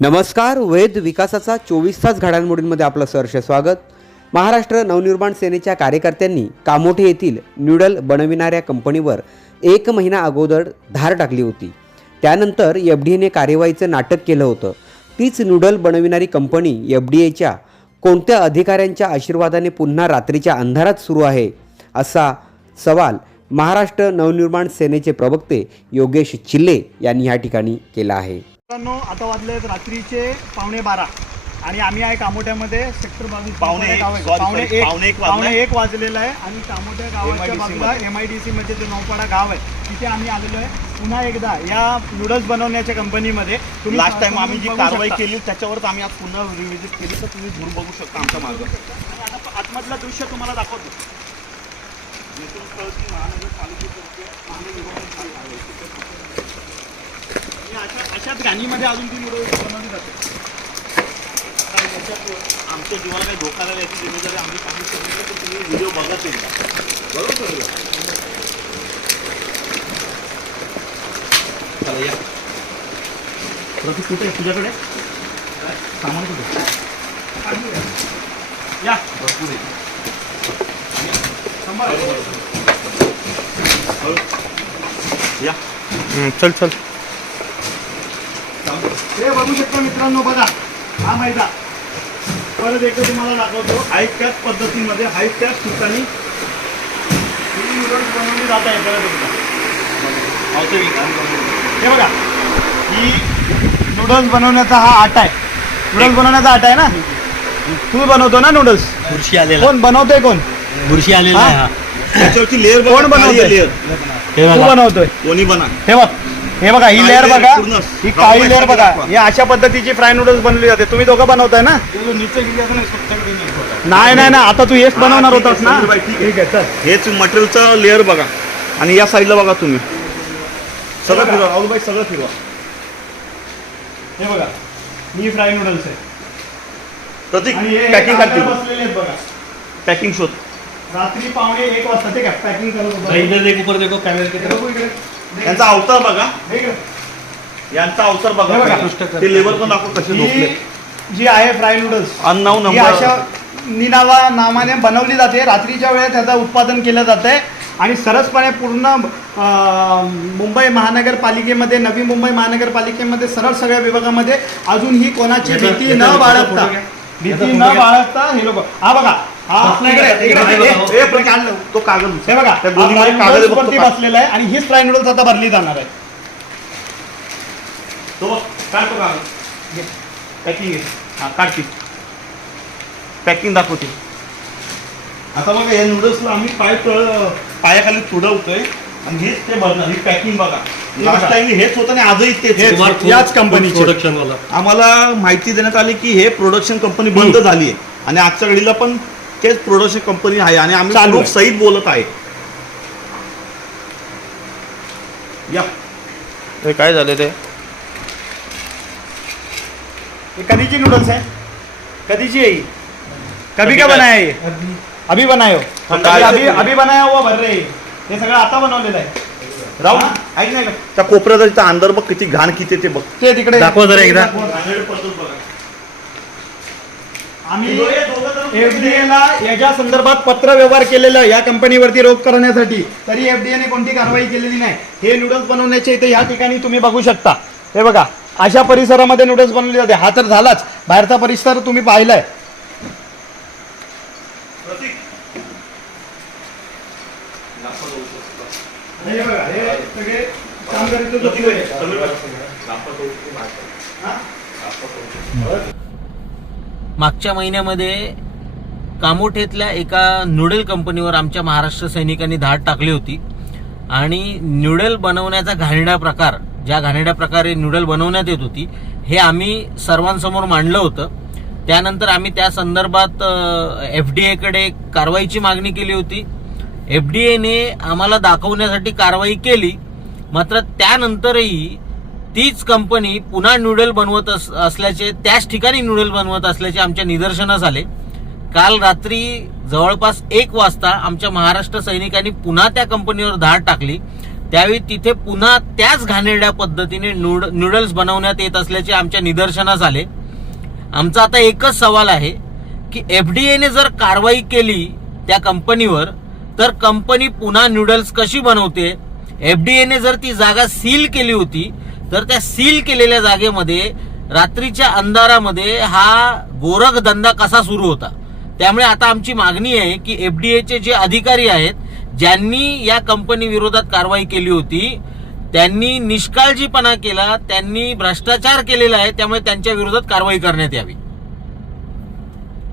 नमस्कार वेद विकासाचा चोवीस तास घडामोडींमध्ये आपलं सहर्ष स्वागत. महाराष्ट्र नवनिर्माण सेनेच्या कार्यकर्त्यांनी कामोठे येथील न्यूडल बनविणाऱ्या कंपनीवर एक महिना अगोदर धार टाकली होती. त्यानंतर एफ डी एने कार्यवाहीचं नाटक केलं होतं. तीच नूडल बनविणारी कंपनी एफ डी एच्या कोणत्या अधिकाऱ्यांच्या आशीर्वादाने पुन्हा रात्रीच्या अंधारात सुरू आहे असा सवाल महाराष्ट्र नवनिर्माण सेनेचे प्रवक्ते योगेश चिल्ले यांनी या ठिकाणी केला आहे. मित्रांनो आता वाजले आहेत रात्रीचे पावणे बारा आणि आम्ही आहे कामोट्यामध्ये सेक्टर बावीस पावणे एक, गाव आहे. पावणे एक पावणे एक. पावणे एक वाजलेला आहे आणि कामोट्या गावाच्या बाजूला. एम आय डी सी मध्ये जे नौपाडा गाव आहे तिथे आम्ही आलेलो आहे पुन्हा एकदा या नूडल्स बनवण्याच्या कंपनीमध्ये तुम्ही लास्ट टाइम आम्ही जी कारवाई. केली त्याच्यावरच आम्ही आज पुन्हा रिव्हिजिट केली तर तुम्ही घुरून बघू शकता आमच्या आणि आता आतमधलं दृश्य तुम्हाला दाखवतो येथून कळकी महानगरपालिकेतर्फे पाणी विभागाने कारवाई केली. आणि गाणीमध्ये अजून ती नूडल्स बनवली जाते. याच्यात आमच्या जीवाला काही धोका नाही याची जिम्मेदारी आम्ही काही करतो तर तुम्ही व्हिडिओ बघत येईल बरोबर? चला या. प्रतीक कुठे आहे? तुझ्याकडे? सामान कुठे? या. भरपूर आहे. या. चल चल. हे बघू शकता मित्रांनो बघा हा मैदा. परत एकदा तुम्हाला दाखवतो. हाय त्याच पद्धतीमध्ये हाय त्याच ठिकाणी. ही बनवली जात आहे परत एकदा हे बघा ही नूडल्स बनवण्याचा हा आटा आहे. नूडल्स बनवण्याचा आटा आहे ना? तू बनवतो ना नूडल्स बुरशी आलेला. कोण बनवतोय कोण? बुरशी आलेला हा? आहे. त्याच्यावरची लेअर कोण बनवतंय? लेअर तू बघा. बनवतोय. कोणी बना. हे बघ. हे बघा ही लेअर बघा. ही काळी लेअर बघा. ही अशा पद्धतीची फ्राय नूडल्स बनवली जाते. तुम्ही दोघं बनवताय ना? नाही नाही नाही. आता तू हेच हा, बनवणार होतास ना? ठीक आहे. चल. हेच मटेरियलचं लेअर बघा. आणि या साईडला बघा तुम्ही. सगळं. फिरवा. राहुलबाई सगळं फिरवा. हे बघा ही फ्राय नूडल्स आहे. प्रतीक हे पॅकिंग आहेत बघा. पॅकिंग शोध. रात्री पावणे एक वाजता ते काय पॅकिंग करत होता भाई, इधर देखो ऊपर देखो कैमरे की हे तरफ. बघू इकडे. यांचा अवतार बघा. हे. यांचा अवतार बघा. ते लेबर पण दाखव कसे झोपले. जी आहे फ्राय नूडल्स अननाऊ नंबर. अशा निनावा नामाने बनवली जाते. रात्रीच्या वेळेत त्याचं उत्पादन केलं जात आहे आणि सरसपणे पूर्ण मुंबई महानगरपालिकेमध्ये नवी मुंबई महानगरपालिकेमध्ये सरळ सगळ्या विभागामध्ये अजूनही कोणाची भीती न बाळगता. भीती न. बाळगता हे लोक हा बघा. हा इकडे? इकडे, इकडे. तो कागद हे बघा त्या हा कागद? बसलेला आहे आणि हीच फ्राय नूडल्स आता भरली जाणार आहे. तो बघ, काढ तो कागद पॅकिंग हा पॅकिंग दाखवते. आता बघा या नूडल्सला आम्ही पाय तळ पायाखाली तुडवतोय आणि हेच ते बघणार ही पॅकिंग बघा. लास्ट टाइम हेच होतं आणि आजही तेच आहे. कुमार फूड- याच कंपनीचे. फूड प्रोडक्शन वाला. आम्हाला माहिती देण्यात आली की हे प्रोडक्शन कंपनी बंद झाली आहे. आणि आजच्या घडीला पण तेच प्रोडक्शन कंपनी आहे आणि आम्ही चालू प्रूफ आहे. सहित बोलत आहे. या. हे काय झाले ते? ये कधीची नूडल्स है कधीची है? ये कभी का बनाया ये? अभी. हो हम अभी अभी अभी बनाया हुआ भर रहे हैं. हे सगळं आता बनवलेलं आहे. राहू. हा? ऐक नाही का त्या कोपऱ्यात इथं अंदर बघ किती घाण किती ते बघ. ते तिकडे. दाखवा जरा एकदा. आम्ही एफडीए ला याच्या संदर्भात पत्र व्यवहार केलेलं या कंपनीवरती रोख करण्यासाठी तरी एफडीए ने कोणती कारवाई केलेली नाही. हे नूडल्स बनवण्याचे इथे या ठिकाणी तुम्ही बघू शकता. हे बघा अशा परिसरामध्ये नूडल्स बनवले जाते. हा तर झालाच. बाहेरचा परिसर तुम्ही पाहिलाय. सगळे कामगार इथं झोपलेले आहेत. हा? मागच्या महिन्यामध्ये कामोठेतल्या एका नूडल कंपनीवर आमच्या महाराष्ट्र सैनिकांनी धाड टाकली होती. आणि नूडल बनवण्याचा घाणेरडा प्रकार ज्या घाणेरड्या प्रकारे नूडल बनवण्यात येत होती हे आम्ही सर्वांसमोर मांडलं होतं. त्यानंतर आम्ही त्या संदर्भात एफ डी एकडे कारवाईची मागणी केली होती. एफ डी एने आम्हाला दाखवण्यासाठी कारवाई केली. मात्र त्यानंतरही तीच कंपनी पुन्हा नूडल बनवत अस- असल्याचे त्याच ठिकाणी नूडल बनवत असल्याचे आमच्या निदर्शनास आले काल रात्री जवळपास एक वाजता आमच्या महाराष्ट्र सैनिकांनी पुन्हा त्या कंपनीवर धाड टाकली. त्यावेळी तिथे पुन्हा त्याच घाणेरड्या पद्धतीने नूड नूडल्स बनवण्यात येत असल्याचे आमच्या निदर्शनास आले आमचा आता एकच सवाल आहे की एफ डी एने जर कारवाई केली त्या कंपनीवर तर कंपनी पुन्हा नूडल्स कशी बनवते? एफ डी एने जर ती जागा सील केली होती तर त्या सील केलेल्या जागेमध्ये रात्रीच्या अंधारामध्ये हा गोरख धंदा कसा सुरू होता? त्यामुळे आता आमची मागणी आहे की एफडीएचे जे अधिकारी आहेत ज्यांनी या कंपनी विरोधात कारवाई केली होती त्यांनी निष्काळजीपणा केला त्यांनी भ्रष्टाचार केलेला आहे त्यामुळे त्यांच्या विरोधात कारवाई करण्यात यावी.